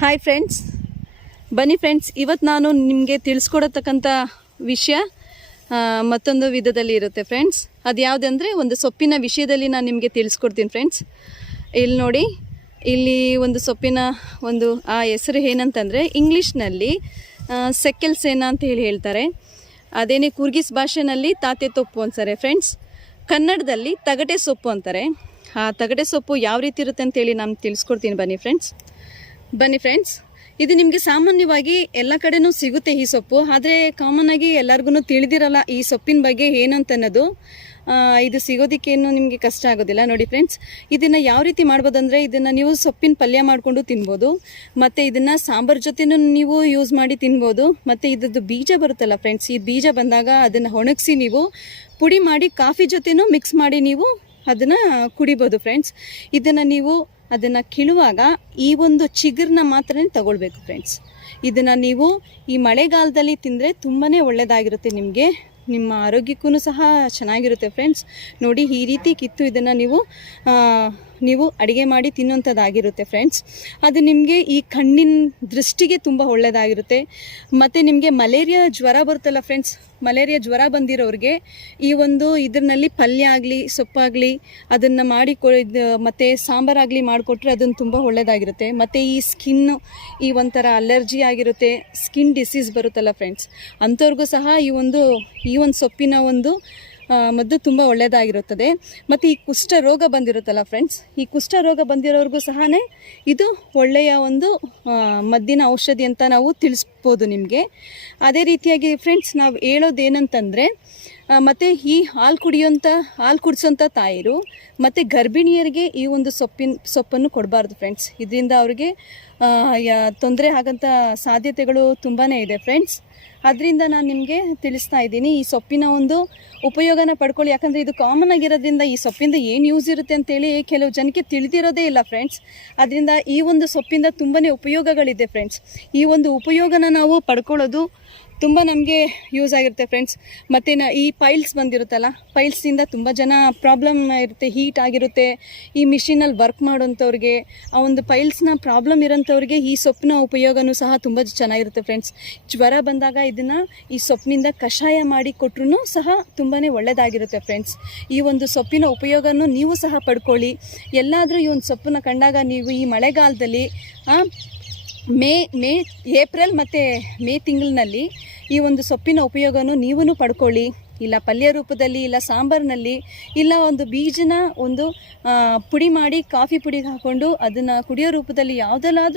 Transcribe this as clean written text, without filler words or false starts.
Hi friends, ಬನ್ನಿ friends, ಇವತ್ತು ನಾನು ನಿಮಗೆ ತಿಳಿಸ್ಕೊಡತಕ್ಕಂಥ ವಿಷಯ ಮತ್ತೊಂದು ವಿಧದಲ್ಲಿ ಇರುತ್ತೆ ಫ್ರೆಂಡ್ಸ್. ಅದು ಯಾವುದಂದರೆ ಒಂದು ಸೊಪ್ಪಿನ ವಿಷಯದಲ್ಲಿ ನಾನು ನಿಮಗೆ ತಿಳಿಸ್ಕೊಡ್ತೀನಿ ಫ್ರೆಂಡ್ಸ್. ಇಲ್ಲಿ ನೋಡಿ, ಇಲ್ಲಿ ಒಂದು ಸೊಪ್ಪಿನ ಒಂದು ಆ ಹೆಸರು ಏನಂತಂದರೆ ಇಂಗ್ಲೀಷ್ನಲ್ಲಿ ಸೆಕೆಲ್ ಸೇನಾ ಅಂತ ಹೇಳ್ತಾರೆ. ಅದೇನೇ ಕೂರ್ಗಿಸ್ ಭಾಷೆನಲ್ಲಿ ತಾತೆ ತೊಪ್ಪು ಅಂತಾರೆ ಫ್ರೆಂಡ್ಸ್. ಕನ್ನಡದಲ್ಲಿ ತಗಟೆ ಸೊಪ್ಪು ಅಂತಾರೆ. ಆ ತಗಟೆ ಸೊಪ್ಪು ಯಾವ ರೀತಿ ಇರುತ್ತೆ ಅಂತೇಳಿ ನಾನು ತಿಳಿಸ್ಕೊಡ್ತೀನಿ. ಬನ್ನಿ ಫ್ರೆಂಡ್ಸ್, ಇದು ನಿಮಗೆ ಸಾಮಾನ್ಯವಾಗಿ ಎಲ್ಲ ಕಡೆನೂ ಸಿಗುತ್ತೆ ಈ ಸೊಪ್ಪು. ಆದರೆ ಕಾಮನ್ ಆಗಿ ಎಲ್ಲರಿಗೂ ತಿಳಿದಿರಲ್ಲ ಈ ಸೊಪ್ಪಿನ ಬಗ್ಗೆ ಏನು ಅಂತ ಅನ್ನೋದು. ಇದು ಸಿಗೋದಕ್ಕೇನು ನಿಮಗೆ ಕಷ್ಟ ಆಗೋದಿಲ್ಲ. ನೋಡಿ ಫ್ರೆಂಡ್ಸ್, ಇದನ್ನು ಯಾವ ರೀತಿ ಮಾಡ್ಬೋದಂದರೆ, ಇದನ್ನು ನೀವು ಸೊಪ್ಪಿನ ಪಲ್ಯ ಮಾಡಿಕೊಂಡು ತಿನ್ಬೋದು, ಮತ್ತು ಇದನ್ನು ಸಾಂಬಾರು ಜೊತೆನೂ ನೀವು ಯೂಸ್ ಮಾಡಿ ತಿನ್ಬೋದು. ಮತ್ತು ಇದ್ರದ್ದು ಬೀಜ ಬರುತ್ತಲ್ಲ ಫ್ರೆಂಡ್ಸ್, ಈ ಬೀಜ ಬಂದಾಗ ಅದನ್ನು ಒಣಗಿಸಿ ನೀವು ಪುಡಿ ಮಾಡಿ ಕಾಫಿ ಜೊತೆನೂ ಮಿಕ್ಸ್ ಮಾಡಿ ನೀವು ಅದನ್ನು ಕುಡಿಬೋದು ಫ್ರೆಂಡ್ಸ್. ಇದನ್ನು ನೀವು ಅದನ್ನು ಕೀಳುವಾಗ ಈ ಒಂದು ಚಿಗುರನ್ನ ಮಾತ್ರ ತಗೊಳ್ಬೇಕು ಫ್ರೆಂಡ್ಸ್. ಇದನ್ನು ನೀವು ಈ ಮಳೆಗಾಲದಲ್ಲಿ ತಿಂದರೆ ತುಂಬಾ ಒಳ್ಳೆಯದಾಗಿರುತ್ತೆ, ನಿಮ್ಮ ಆರೋಗ್ಯಕ್ಕೂ ಸಹ ಚೆನ್ನಾಗಿರುತ್ತೆ ಫ್ರೆಂಡ್ಸ್. ನೋಡಿ, ಈ ರೀತಿ ಕಿತ್ತು ಇದನ್ನು ನೀವು ಅಡುಗೆ ಮಾಡಿ ತಿನ್ನುವಂಥದ್ದಾಗಿರುತ್ತೆ ಫ್ರೆಂಡ್ಸ್. ಅದು ನಿಮಗೆ ಈ ಕಣ್ಣಿನ ದೃಷ್ಟಿಗೆ ತುಂಬ ಒಳ್ಳೆಯದಾಗಿರುತ್ತೆ. ಮತ್ತು ನಿಮಗೆ ಮಲೇರಿಯಾ ಜ್ವರ ಬರುತ್ತಲ್ಲ ಫ್ರೆಂಡ್ಸ್, ಮಲೇರಿಯಾ ಜ್ವರ ಬಂದಿರೋರಿಗೆ ಈ ಒಂದು ಇದರಲ್ಲಿ ಪಲ್ಯ ಆಗಲಿ ಸೊಪ್ಪಾಗಲಿ ಅದನ್ನು ಮಾಡಿ ಮತ್ತು ಸಾಂಬಾರಾಗಲಿ ಮಾಡಿಕೊಟ್ರೆ ಅದನ್ನು ತುಂಬ ಒಳ್ಳೆಯದಾಗಿರುತ್ತೆ. ಮತ್ತು ಈ ಸ್ಕಿನ್ನು ಈ ಒಂಥರ ಅಲರ್ಜಿ ಆಗಿರುತ್ತೆ, ಸ್ಕಿನ್ ಡಿಸೀಸ್ ಬರುತ್ತಲ್ಲ ಫ್ರೆಂಡ್ಸ್, ಅಂಥವ್ರಿಗೂ ಸಹ ಈ ಒಂದು ಸೊಪ್ಪಿನ ಒಂದು ಮದ್ದು ತುಂಬ ಒಳ್ಳೆಯದಾಗಿರುತ್ತದೆ. ಮತ್ತು ಈ ಕುಷ್ಠರೋಗ ಬಂದಿರುತ್ತಲ್ಲ ಫ್ರೆಂಡ್ಸ್, ಈ ಕುಷ್ಠರೋಗ ಬಂದಿರೋರಿಗೂ ಸಹ ಇದು ಒಳ್ಳೆಯ ಒಂದು ಮದ್ದಿನ ಔಷಧಿ ಅಂತ ನಾವು ತಿಳಿಸ್ಬೋದು ನಿಮಗೆ. ಅದೇ ರೀತಿಯಾಗಿ ಫ್ರೆಂಡ್ಸ್, ನಾವು ಹೇಳೋದೇನಂತಂದರೆ, ಮತ್ತು ಈ ಹಾಲು ಕುಡಿಸೋಂಥ ತಾಯಿರು ಮತ್ತು ಗರ್ಭಿಣಿಯರಿಗೆ ಈ ಒಂದು ಸೊಪ್ಪನ್ನು ಕೊಡಬಾರ್ದು ಫ್ರೆಂಡ್ಸ್. ಇದರಿಂದ ಅವ್ರಿಗೆ ತೊಂದರೆ ಆಗೋಂಥ ಸಾಧ್ಯತೆಗಳು ತುಂಬಾ ಇದೆ ಫ್ರೆಂಡ್ಸ್. ಅದರಿಂದ ನಾನು ನಿಮಗೆ ತಿಳಿಸ್ತಾ ಇದ್ದೀನಿ, ಈ ಸೊಪ್ಪಿನ ಒಂದು ಉಪಯೋಗನ ಪಡ್ಕೊಳ್ಳಿ. ಯಾಕಂದರೆ ಇದು ಕಾಮನ್ ಆಗಿರೋದ್ರಿಂದ ಈ ಸೊಪ್ಪಿಂದ ಏನು ಯೂಸ್ ಇರುತ್ತೆ ಅಂತೇಳಿ ಕೆಲವು ಜನಕ್ಕೆ ತಿಳಿದಿರೋದೇ ಇಲ್ಲ ಫ್ರೆಂಡ್ಸ್. ಅದರಿಂದ ಈ ಒಂದು ಸೊಪ್ಪಿಂದ ತುಂಬಾ ಉಪಯೋಗಗಳಿದೆ ಫ್ರೆಂಡ್ಸ್. ಈ ಒಂದು ಉಪಯೋಗನ ನಾವು ಪಡ್ಕೊಳ್ಳೋದು ತುಂಬ ನಮಗೆ ಯೂಸ್ ಆಗಿರುತ್ತೆ ಫ್ರೆಂಡ್ಸ್. ಮತ್ತು ಈ ಪೈಲ್ಸ್ ಬಂದಿರುತ್ತಲ್ಲ, ಪೈಲ್ಸಿಂದ ತುಂಬ ಜನ ಪ್ರಾಬ್ಲಮ್ ಇರುತ್ತೆ, ಹೀಟ್ ಆಗಿರುತ್ತೆ. ಈ ಮಿಷಿನಲ್ಲಿ ವರ್ಕ್ ಮಾಡೋಂಥವ್ರಿಗೆ, ಆ ಒಂದು ಪೈಲ್ಸ್ನ ಪ್ರಾಬ್ಲಮ್ ಇರೋಂಥವ್ರಿಗೆ ಈ ಸೊಪ್ಪಿನ ಉಪಯೋಗನೂ ಸಹ ತುಂಬ ಚೆನ್ನಾಗಿರುತ್ತೆ ಫ್ರೆಂಡ್ಸ್. ಜ್ವರ ಬಂದಾಗ ಇದನ್ನು ಈ ಸೊಪ್ಪಿನಿಂದ ಕಷಾಯ ಮಾಡಿ ಕೊಟ್ಟರು ಸಹ ತುಂಬಾ ಒಳ್ಳೆಯದಾಗಿರುತ್ತೆ ಫ್ರೆಂಡ್ಸ್. ಈ ಒಂದು ಸೊಪ್ಪಿನ ಉಪಯೋಗನೂ ನೀವು ಸಹ ಪಡ್ಕೊಳ್ಳಿ. ಎಲ್ಲಾದರೂ ಈ ಒಂದು ಸೊಪ್ಪನ್ನು ಕಂಡಾಗ ನೀವು ಈ ಮಳೆಗಾಲದಲ್ಲಿ ಏಪ್ರಿಲ್ ಮತ್ತು ಮೇ ತಿಂಗಳಿನಲ್ಲಿ ಈ ಒಂದು ಸೊಪ್ಪಿನ ಉಪಯೋಗನೂ ನೀವೂ ಪಡ್ಕೊಳ್ಳಿ. ಇಲ್ಲ ಪಲ್ಯ ರೂಪದಲ್ಲಿ, ಇಲ್ಲ ಸಾಂಬಾರಿನಲ್ಲಿ, ಇಲ್ಲ ಒಂದು ಬೀಜನ ಒಂದು ಪುಡಿ ಮಾಡಿ ಕಾಫಿ ಪುಡಿಗೆ ಹಾಕ್ಕೊಂಡು ಅದನ್ನು ಕುಡಿಯೋ ರೂಪದಲ್ಲಿ ಯಾವುದಲ್ಲಾದರೂ